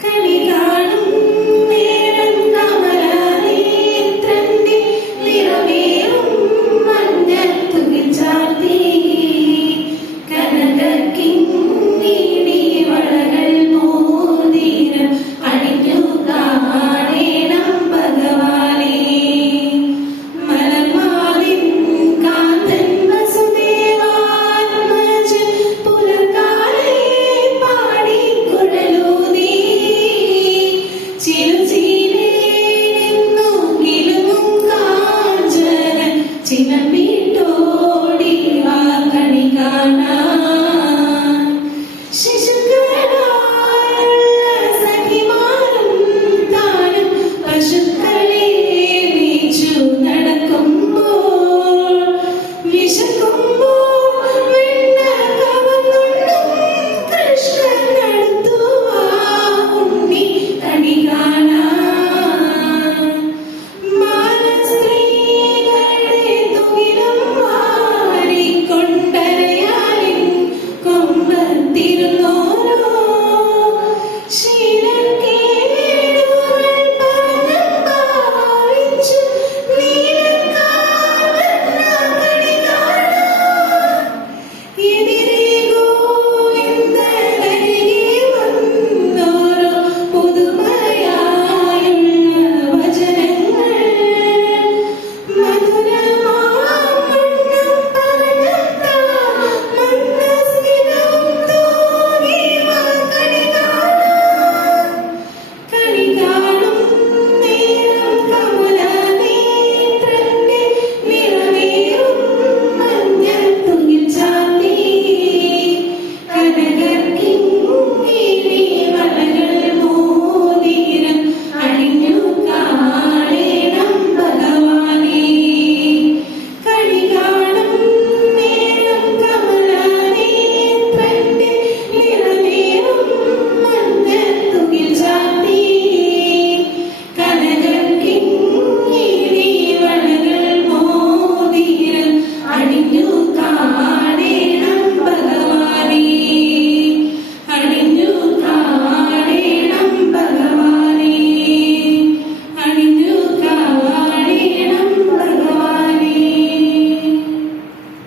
കണി കാണും Ooh.